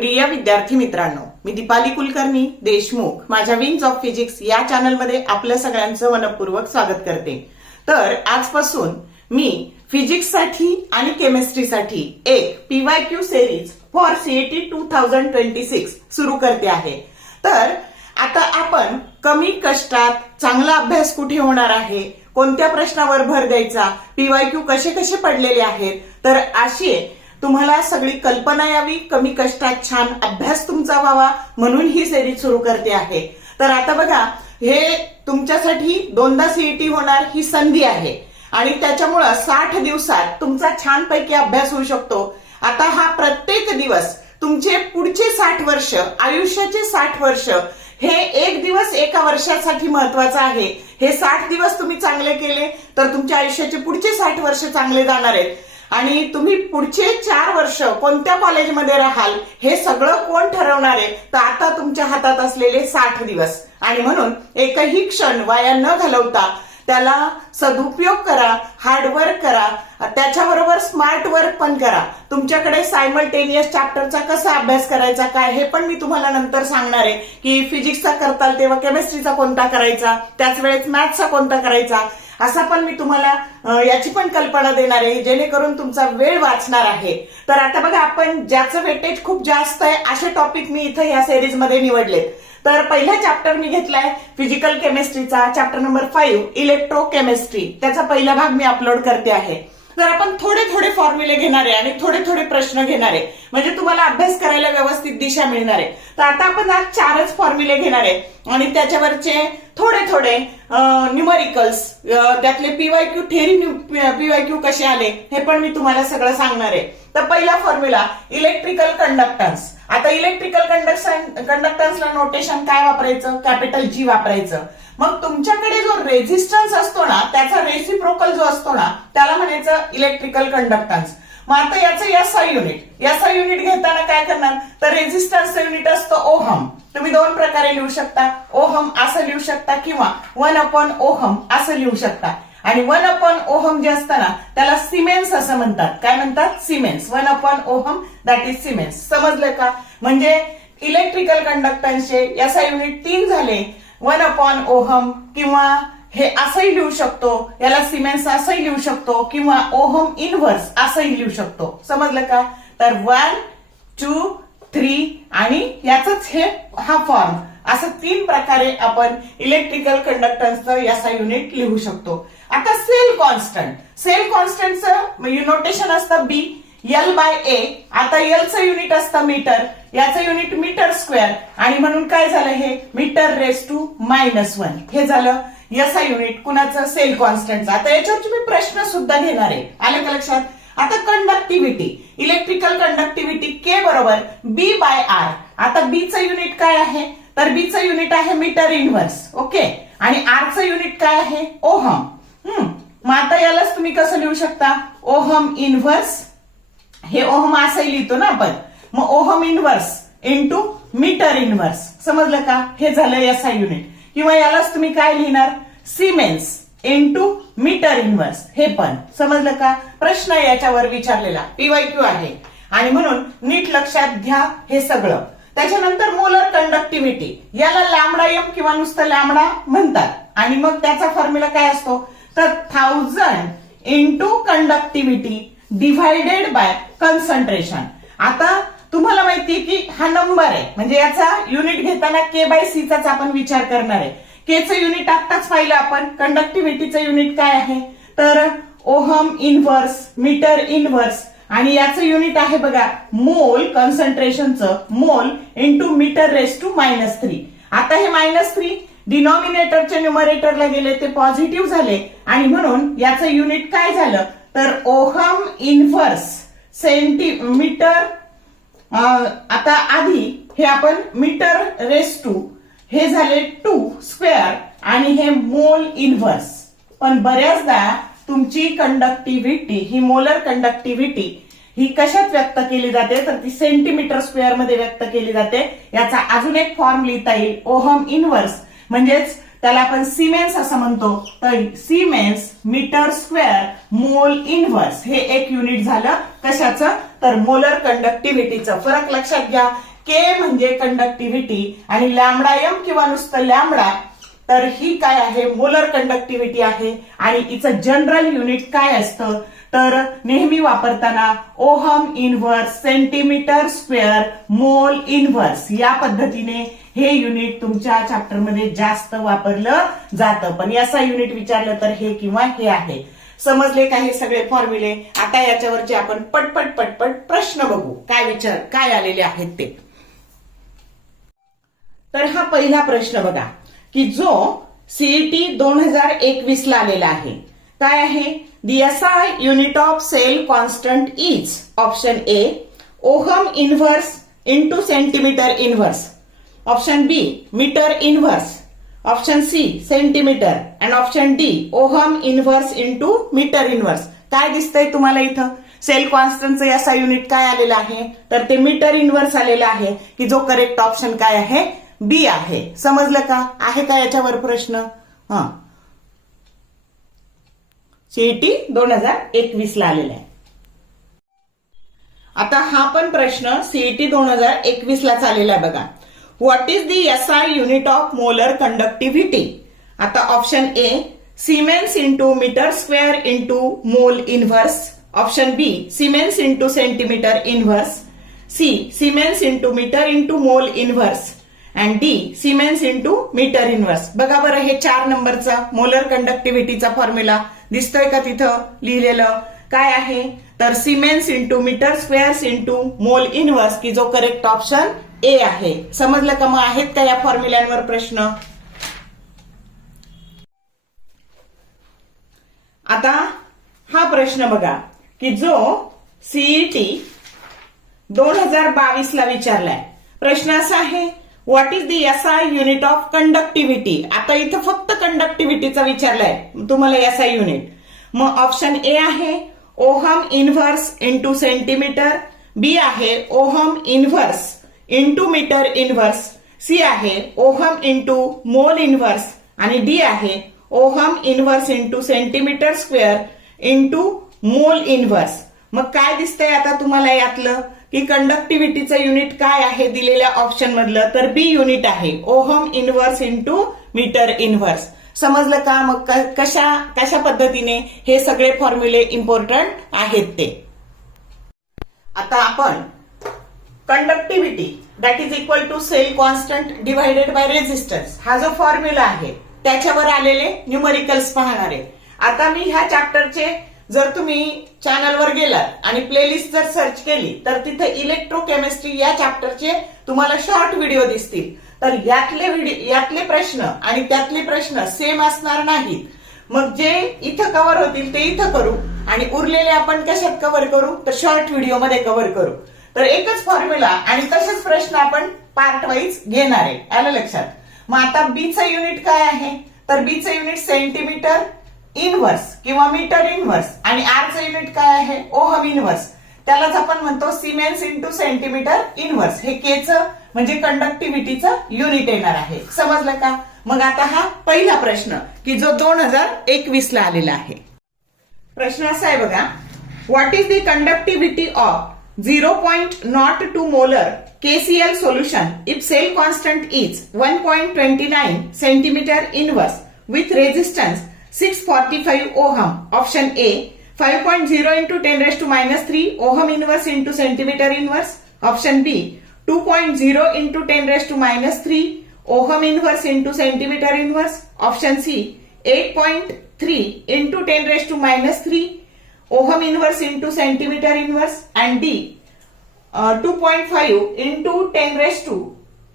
प्रिय विद्यार्थी मित्रांनो, मी दीपाली कुलकर्णी देशमुख माझ्या विंग्स ऑफ फिजिक्स या चॅनलमध्ये आपल्या सगळ्यांचं मनपूर्वक स्वागत करते। तर आजपासून मी फिजिक्ससाठी आणि केमिस्ट्रीसाठी एक पीवायक्यू सिरीज फॉर सीईटी 2026 सुरू करते आहे। तर आता आपण कमी कष्टात चांगला अभ्यास कुठे होणार आहे, कोणत्या प्रश्नावर भर द्यायचा, पीवायक्यू कसे कसे पडलेले आहेत, तर अशी तुम्हाला सगळी कल्पना यावी, कमी कष्टात छान अभ्यास तुमचा व्हावा म्हणून ही सिरीज सुरू करते आहे। तर आता बघा, हे तुमच्यासाठी दोनदा सीईटी होणार ही संधी आहे आणि त्याच्यामुळे 60 दिवसात तुमचा छानपैकी अभ्यास होऊ शकतो। आता हा प्रत्येक दिवस तुमचे पुढचे 60 वर्ष, आयुष्याचे 60 वर्ष हे एक दिवस एका वर्षासाठी महत्वाचा आहे। हे 60 दिवस तुम्ही चांगले केले तर तुमच्या आयुष्याचे पुढचे 60 वर्ष चांगले जाणार आहेत आणि तुम्ही पुढचे 4 वर्ष कोणत्या कॉलेजमध्ये राहाल हे सगळं कोण ठरवणार आहे, तर आता तुमच्या हातात असलेले 60 दिवस। आणि म्हणून एकही क्षण वाया न घालवता त्याला सदुपयोग करा, हार्डवर्क करा, त्याच्याबरोबर स्मार्ट वर्क पण करा। तुमच्याकडे सायमल्टेनियस चॅप्टरचा कसा अभ्यास करायचा काय हे पण मी तुम्हाला नंतर सांगणार आहे की फिजिक्सचा करताल तेव्हा केमिस्ट्रीचा कोणता करायचा, त्याच वेळेस मॅथ्सचा कोणता करायचा, असा पण मी तुम्हाला याची पण कल्पना देणार आहे जेणेकरून तुमचा वेळ वाचणार आहे। तर आता बघा, आपण ज्याचं वेटेज खूप जास्त आहे असे टॉपिक मी इथे या सिरीज मध्ये निवडलेत। तर पहिला चॅप्टर मी घेतलाय फिजिकल केमिस्ट्रीचा, चॅप्टर नंबर 5 इलेक्ट्रोकेमिस्ट्री, त्याचा पहिला भाग मी अपलोड करते आहे। तर आपण थोडे थोडे फॉर्म्युले घेणार आहे आणि थोडे थोडे प्रश्न घेणार आहे म्हणजे तुम्हाला अभ्यास करायला व्यवस्थित दिशा मिळणार आहे। तर आता आपण आज 4च फॉर्म्युले घेणार आहे आणि त्याच्यावरचे थोडे थोडे न्यूमरिकल्स, त्यातले पीवायक्यू थेरी पीवायक्यू कसे आले हे पण मी तुम्हाला सगळं सांगणार आहे। तर पहिला फॉर्म्युला इलेक्ट्रिकल कंडक्टन्स। आता इलेक्ट्रिकल कंडक्टन्सला नोटेशन काय वापरायचं, कॅपिटल जी वापरायचं। मग तुमच्याकडे जो रेझिस्टन्स असतो ना त्याचा रेसिप्रोकल जो असतो ना त्याला म्हणायचं इलेक्ट्रिकल कंडक्टन्स। मग आता याचं SI युनिट घेताना काय करणार, तर रेझिस्टन्सचं युनिट असतं ओहम। तुम्ही दोन प्रकारे लिहू शकता, ओहम असं लिहू शकता किंवा 1/ओहम असं लिहू शकता। आणि 1/ओहम जे असतं ना त्याला सिमेन्स असं म्हणतात। काय म्हणतात? सिमेन्स। 1/ओहम दॅट इज सिमेन्स। समजलं का? म्हणजे इलेक्ट्रिकल कंडक्टन्सचे SI युनिट 3 झाले, 1/ओहम किंवा हे असंही लिहू शकतो, याला सिमेन्स असंही लिहू शकतो किंवा ओहम इनव्हर्स असंही लिहू शकतो। समजलं का? तर 1, 2, 3 आणि याच हे हा फॉर्म, असं 3 प्रकारे आपण इलेक्ट्रिकल कंडक्टन्सचं SI युनिट लिहू शकतो। आता सेल कॉन्स्टंटचं नोटेशन असतं B L/A। आता Lचं युनिट असतं मीटर, याचं युनिट मीटर स्क्वेअर आणि म्हणून काय झालं, हे मीटर रेस टू -1 हे झालं SI युनिट कुणाचं, सेल कॉन्स्टंटचं। आता याच्यावर मी प्रश्न सुद्धा घेणार आहे, आलं का लक्षात? आता कंडक्टिव्हिटी, इलेक्ट्रिकल कंडक्टिव्हिटी K बरोबर B/R। आता B चं युनिट काय आहे, तर B चं युनिट आहे मीटर इनव्हर्स, ओके। आणि R चं युनिट काय आहे, ओहम। मग आता यालाच तुम्ही कसं लिहू शकता, ओहम इनव्हर्स, हे ओहम असंही लिहितो ना आपण, मग ohm inverse into metre inverse. समजलं का? हे झालं SI युनिट। किंवा यालाच तुम्ही काय लिहिणार, सिमेन्स इंटू मीटर इनव्हर्स, हे पण। समजलं का? प्रश्न याच्यावर विचारलेला पीवायक्यू आहे आणि म्हणून नीट लक्षात घ्या हे सगळं। त्याच्यानंतर मोलर कंडक्टिव्हिटी, याला लॅम्बडा एम किंवा नुसतं लॅम्बडा म्हणतात आणि मग त्याचा फॉर्म्युला काय असतो, तर 1000 into conductivity divided by concentration. आता तुम्हाला माहितीये की हा नंबर आहे म्हणजे याचा युनिट घेताना K/C चाच आपण विचार करणार आहे। K चं युनिट आत्ताच पाहिलं आपण, कंडक्टिव्हिटीचं युनिट काय आहे, तर ओहम इनव्हर्स, मीटर इनव्हर्स आणि याचं युनिट आहे बघा मोल, कॉन्सन्ट्रेशनचं mole into metre raise to -3। आता हे -3 डिनॉमिनेटरच्या न्यूमरेटरला गेले, ते पॉझिटिव्ह झाले आणि म्हणून याचं युनिट काय झालं, तर ओहम इनव्हर्स सेंटीमीटर। आता आधी हे आपण मीटर रेस टू हे झाले 2 स्क्वेअर आणि हे मोल इनव्हर्स। पण बऱ्याचदा तुमची कंडक्टिव्हिटी ही मोलर कंडक्टिव्हिटी ही कशात व्यक्त केली जाते, तर ती सेंटीमीटर स्क्वेअर मध्ये व्यक्त केली जाते। याचा अजून एक फॉर्म लिहिता येईल, ओहम इनव्हर्स म्हणजेच त्याला आपण सिमेन्स असं म्हणतो, तर सिमेन्स मीटर स्क्वेअर मोल इनव्हर्स हे एक युनिट झालं कशाचं, तर मोलर कंडक्टिव्हिटीचं। फरक लक्षात घ्या, के म्हणजे कंडक्टिव्हिटी आणि लॅम्बडा एम किंवा नुसतं लॅम्बडा तर ही काय आहे मोलर कंडक्टिव्हिटी आहे आणि हिचं जनरल युनिट काय असतं तर नेहमी वापरताना ओहम इनव्हर्स सेंटीमीटर स्क्वेअर मोल इनव्हर्स या पद्धतीने हे युनिट तुमच्या चॅप्टरमध्ये जास्त वापरलं जातं. पण याचा युनिट विचारलं तर हे किंवा हे आहे. समजले का हे सगळे फॉर्म्युले? आता याच्यावरचे आपण पटपट पटपट प्रश्न बघू काय आलेले आहेत ते. तर हा पहिला प्रश्न बघा की जो सीईटी 2021 ला आलेला आहे. काय आहे? The SI unit of cell constant is option A ohm inverse into centimeter inverse, option B meter inverse, option C centimeter and option D ohm inverse into meter inverse. काय दिसतंय तुम्हाला इथं? सेल कॉन्स्टंटचं SI युनिट काय आलेलं आहे तर ते metre inverse आलेलं आहे की जो करेक्ट ऑप्शन काय आहे बी आहे. समजलं का? आहे का याच्यावर प्रश्न? हा सीईटी 2021 ला आलेला आहे. आता हा पण प्रश्न सीईटी 2021 ला आलेला आहे बघा. What is the SI unit of molar conductivity? आता option A siemens into metre square into mole inverse, option B siemens into centimetre inverse, C siemens into metre into mole inverse and D siemens into metre inverse. बघा बरं हे 4 नंबरचा molar कंडक्टिव्हिटीचा formula दिसतोय का तिथं लिहिलेलं? काय आहे तर siemens into metre squares into mole inverse की जो करेक्ट ऑप्शन ए आहे. समजलं का? मग आहेत का या फॉर्म्युल्यांवर प्रश्न? आता हा प्रश्न बघा की जो सीईटी 2022 ला विचारलाय. प्रश्न असा आहे what is the SI unit of conductivity? आता इथं फक्त कंडक्टिव्हिटीचा विचारलाय तुम्हाला एसआय युनिट. मग ऑप्शन ए आहे ohm inverse into centimetre, B आहे ohm inverse into metre inverse, C आहे ओहम इंटू मोल इनव्हर्स आणि डी आहे ohm inverse into centimetre square into mole inverse. मग काय दिसतंय आता तुम्हाला यातलं की कंडक्टिव्हिटीचं युनिट काय आहे दिलेल्या ऑप्शन मधलं तर बी युनिट आहे ohm inverse into metre inverse. समजलं का? मग कशा पद्धतीने हे सगळे फॉर्म्युले इम्पॉर्टंट आहेत ते. आता आपण conductivity that is equal to cell constant divided by resistance हा जो फॉर्म्युला आहे त्याच्यावर आलेले न्यूमरिकल्स पाहणार आहे. आता मी ह्या चॅप्टरचे जर तुम्ही चॅनलवर गेलात आणि प्लेलिस्ट जर सर्च केली तर तिथे इलेक्ट्रोकेमिस्ट्री या चॅप्टरचे तुम्हाला शॉर्ट व्हिडिओ दिसतील. तर यातले प्रश्न आणि त्यातले प्रश्न सेम असणार नाहीत. मग जे इथं कव्हर होतील ते इथं करू आणि उरलेले आपण कशात कव्हर करू तर शॉर्ट व्हिडिओमध्ये कव्हर करू. तर एकच फॉर्म्युला आणि तसेच प्रश्न आपण पार्ट वाईज घेणार आहे. आलं लक्षात? मग आता बीचं युनिट काय आहे तर बीचं युनिट सेंटीमीटर इनव्हर्स किंवा मीटर इनव्हर्स आणि आरचं युनिट काय आहे ओहम इनव्हर्स. त्यालाच आपण म्हणतो सिमेन्स इंटू सेंटीमीटर इनव्हर्स. हे केचं म्हणजे कंडक्टिव्हिटीचं युनिट येणार आहे. समजलं का? मग आता हा पहिला प्रश्न की जो 2021 ला आलेला आहे. प्रश्न असा आहे बघा what is the conductivity of 0.02 molar KCl solution if cell constant is 1.29 centimeter inverse with resistance 645 ohm. Option A 5.0 into 10 raised to minus 3 ohm inverse into centimeter inverse. Option B 2.0 into 10 raised to minus 3 ohm inverse into centimeter inverse. Option C 8.3 into 10 raised to minus 3 ohm inverse into centimeter inverse and D 2.5 into 10 raised to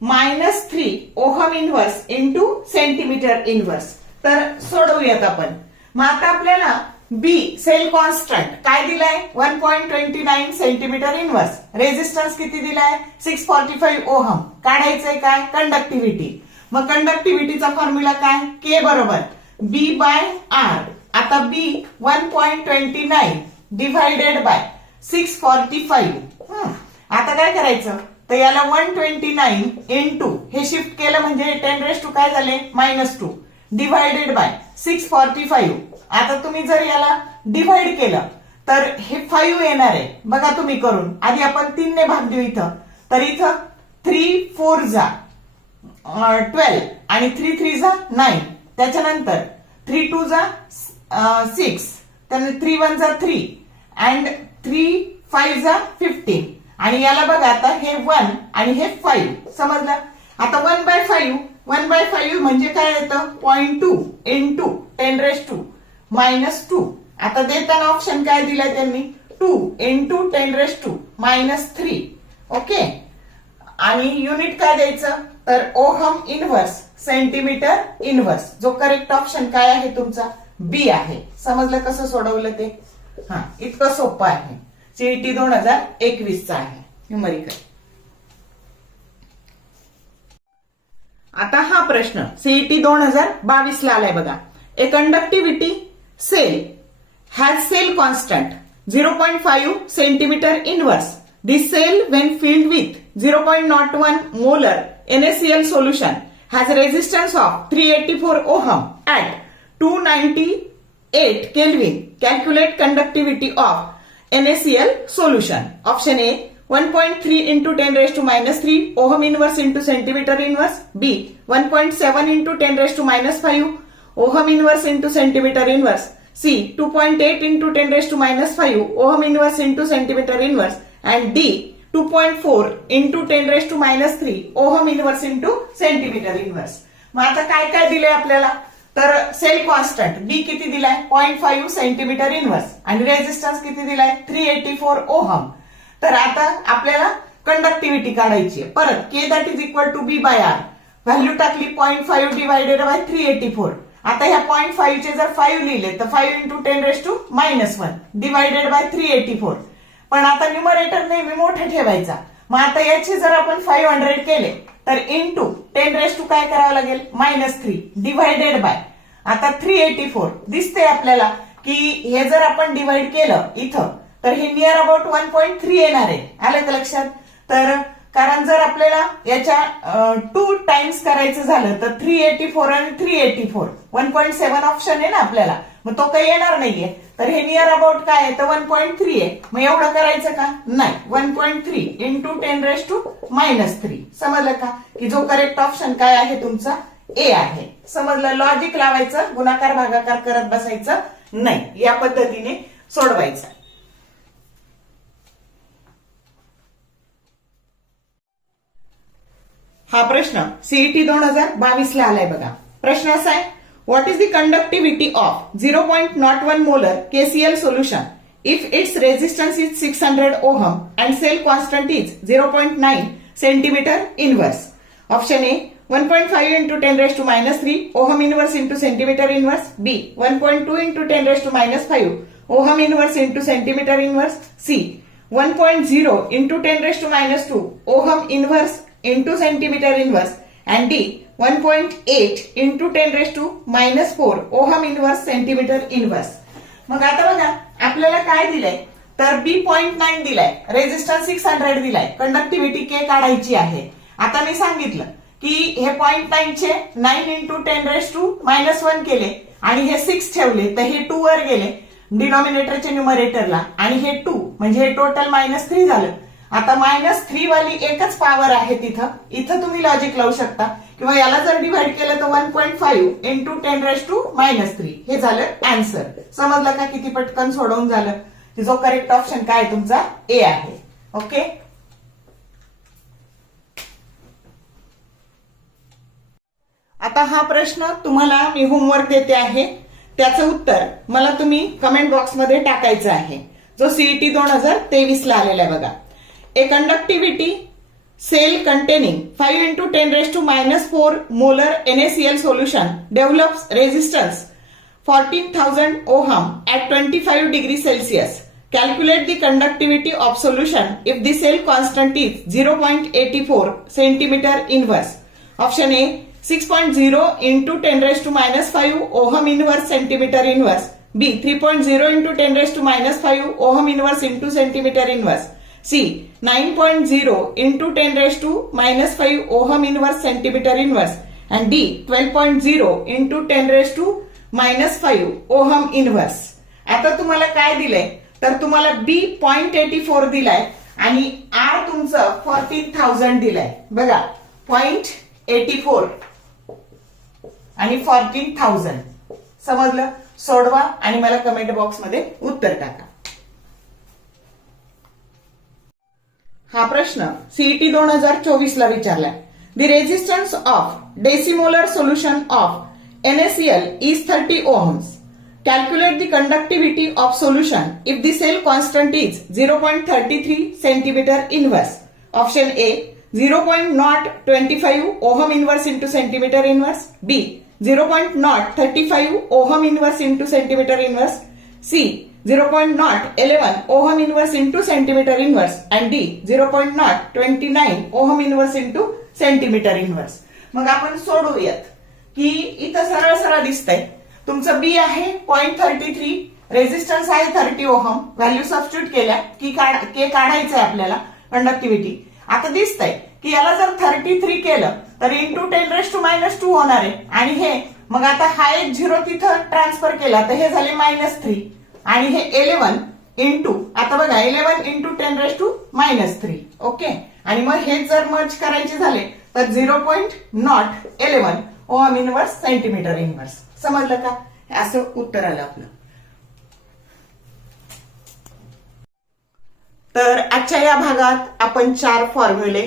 minus 3 ohm inverse into centimeter inverse. तर सोडवूयात आपण. मग आता आपल्याला बी sale constant काय दिलाय 1.29 centimetre inverse. Resistance किती दिलाय 645 ओहम. काढायचंय काय कंडक्टिव्हिटी. मग कंडक्टिव्हिटीचा फॉर्म्युला काय के बरोबर बी बाय आर. आता बी 1.29 डिव्हायडेड बाय 645. आता काय करायचं तर याला 129 इंटू हे शिफ्ट केलं म्हणजे 10 रेज टू काय झाले -2 डिव्हायडेड बाय 645. आता तुम्ही जर याला डिव्हाइड केलं तर हे 5 येणार आहे. बघा तुम्ही करून. आधी आपण 3 ने भाग देऊ इथं. तर इथं 3 4 जा 12 आणि 3 3 जा 9, त्याच्यानंतर 3 2 जा 6, त्यानंतर 3 1 जा 3 अँड 3 5 जा 15 आणि याला बघा आता हे 1 आणि हे 5 समजलं. आता 1/5 म्हणजे काय येतं 0.2 इंटू 10⁻⁻². आता देताना ऑप्शन काय दिलाय त्यांनी 2 इंटू 10⁻⁻³ ओके. आणि युनिट काय द्यायचं तर ओहम इनव्हर्स सेंटीमीटर इनव्हर्स. जो करेक्ट ऑप्शन काय आहे तुमचा बी आहे. समजलं कसं सोडवलं ते. हा इतकं सोपं आहे. सीईटी 2021 चा आहे न्यूमरिकल. आता हा प्रश्न सीईटी 2022 ला आलाय बघा. A conductivity cell has cell constant 0.5 centimetre inverse. This cell when filled with 0.01 molar NaCl solution has a resistance of 384 ohm at 298 Kelvin. Calculate conductivity of NaCl solution. Option A 1.3 into 10⁻³ ohm inverse into centimeter inverse. B 1.7 into 10⁻⁵ ohm inverse into centimeter inverse. C 2.8 into 10⁻⁵ ohm inverse into centimeter inverse. And D 2.4 into 10⁻³ ohm inverse into centimetre inverse. मग आता काय काय दिलंय आपल्याला तर sale constant बी किती दिलाय 0.5 centimetre inverse आणि रेजिस्टन्स किती दिलाय 384 ओहम. तर आता आपल्याला कंडक्टिव्हिटी काढायची आहे. परत K that is equal to B by R. Value टाकली 0.5 डिवायडेड बाय 384. आता ह्या 0.5 चे जर 5 लिहिले तर 5 इंटू 10⁻⁻1 डिवायडेड बाय 384. पण आता न्यूमरेटर नेहमी मोठा ठेवायचा. मग आता याचे जर आपण 500 केले तर इंटू 10⁻⁻ काय करावं लागेल -3 डिवायडेड बाय आता 384 दिसते आपल्याला की हे जर आपण डिवाइड केलं इथं तर हे नियर अबाउट 1.3 येणार आहे. आलं का लक्षात. तर कारण जर आपल्याला याच्या 2 टाइम्स करायचं झालं तर 384 आणि 384 1.7 ऑप्शन आहे ना आपल्याला. मग तो काही येणार नाहीये. तर हे नियर अबाउट काय आहे तर 1.3 आहे. मग एवढं करायचं का नाही 1.3 इंटू 10⁻⁻3. समजलं का की जो करेक्ट ऑप्शन काय आहे तुमचा ए आहे. समजलं. लॉजिक लावायचं गुणाकार भागाकार करत बसायचं नाही. या पद्धतीने सोडवायचं. हा प्रश्न सीईटी 2022 ला आलाय बघा. प्रश्न असा आहे what is the conductivity of 0.01 molar KCl solution if its resistance is 600 ohm and cell constant is 0.9 centimetre inverse. Option A 1.5 into 10⁻³ ohm inverse into centimetre inverse. B 1.2 into 10⁻⁵ ohm inverse into centimetre inverse. C 1.0 into 10⁻² ohm inverse into centimetre inverse. And D 1.8 into 10⁻⁻⁴ ohm inverse centimetre inverse. मग आता बघा आपल्याला काय दिलंय तर बी 0.9 दिलाय, resistance 600 दिलाय, conductivity के काढायची आहे. आता मी सांगितलं की हे 0.9 चे 9 into 10⁻⁻1 केले आणि हे 6 ठेवले तर हे 2 वर गेले डिनॉमिनेटरच्या न्यूमरेटरला आणि हे 2 म्हणजे हे टोटल -3 झालं. आता -3 वाली एकच पॉवर आहे तिथं. इथं तुम्ही लॉजिक लावू शकता किंवा याला जर डिव्हाइड केलं तर 1.5 into 10⁻⁻3 हे झालं आन्सर. समजलं का किती पटकन सोडवून झालं. जो करेक्ट ऑप्शन काय तुमचा ए आहे. ओके. आता हा प्रश्न तुम्हाला मी होमवर्क देते आहे. त्याचं उत्तर मला तुम्ही कमेंट बॉक्समध्ये टाकायचं आहे. जो सीईटी 2023 ला आलेला आहे बघा. A conductivity cell containing 5 into 10⁻⁴ molar NaCl solution develops resistance 14,000 ohm at 25 degrees Celsius. Calculate the conductivity of solution if the cell constant is 0.84 centimeter inverse. Option A 6.0 into 10⁻⁵ ohm inverse centimeter inverse. B 3.0 into 10⁻⁵ ohm inverse into centimeter inverse. C 9.0 into 10⁻⁻5 ohm inverse centimeter inverse. And D 12.0 into 10⁻⁻5 ohm inverse. आता तुम्हाला काय दिलंय तर तुम्हाला B 0.84 दिलाय आणि R तुमचं 14,000 दिलंय बघा. 0.84 आणि 14,000 समजलं. सोडवा आणि मला कमेंट बॉक्स मध्ये उत्तर टाका. हा प्रश्न सीईटी 2024 ला विचारलाय. The resistance of decimolar solution of NaCl is 30 ohms. Calculate the conductivity of solution if the cell constant is 0.33 centimeter inverse. Option A 0.025 ohm inverse into centimeter inverse. B 0.035 ohm inverse into centimeter inverse. C 0.011 ohm inverse into centimeter inverse. And D 0.029 ohm inverse into centimeter inverse. मग आपण सोडूयात की इथं सरळ सरळ दिसतंय. तुमचं बी आहे 0.33, resistance आहे 30 ओहम. व्हॅल्यू सबस्टिट्यूट केल्या की के काढायचंय आपल्याला कंडक्टिव्हिटी. आता दिसतंय की याला जर 33 केलं तर इंटू 10⁻² होणार आहे. आणि हे मग आता हा एक 0 तिथं ट्रान्सफर केला तर हे झाले -3 आणि हे 11 इंटू आता बघा 11 इंटू 10⁻³ ओके. आणि मग हे जर मर्ज करायचे झाले तर 0.011 ओहम इनवर्स सेंटीमीटर इनवर्स. समजलं का. असं उत्तर आलं आपलं. तर आजच्या या भागात आपण 4 फॉर्म्युले,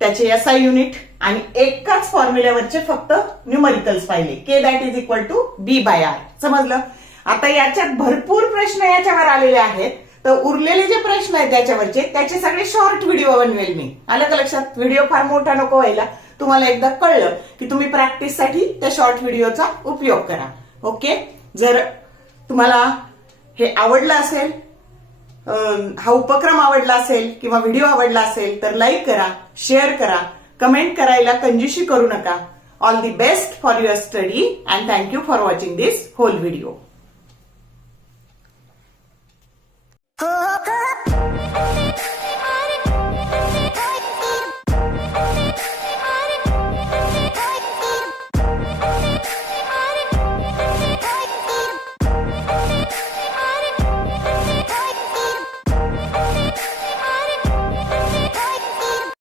त्याचे SI युनिट आणि एकाच फॉर्म्युल्यावरचे फक्त न्यूमरिकल्स पाहिले. K that is equal to B/R. समजलं. आता याच्यात भरपूर प्रश्न याच्यावर आलेले आहेत. तर उरलेले जे प्रश्न आहेत त्याच्यावरचे त्याचे सगळे शॉर्ट व्हिडिओ बनवेल मी. आलं का लक्षात. व्हिडिओ फार मोठा नको व्हायला. तुम्हाला एकदा कळलं की तुम्ही प्रॅक्टिससाठी त्या शॉर्ट व्हिडिओचा उपयोग करा. ओके. जर तुम्हाला हे आवडलं असेल, हा उपक्रम आवडला असेल किंवा व्हिडिओ आवडला असेल तर लाईक करा, शेअर करा, कमेंट करायला कंजूशी करू नका. All the best for your study and thank you for watching this whole video.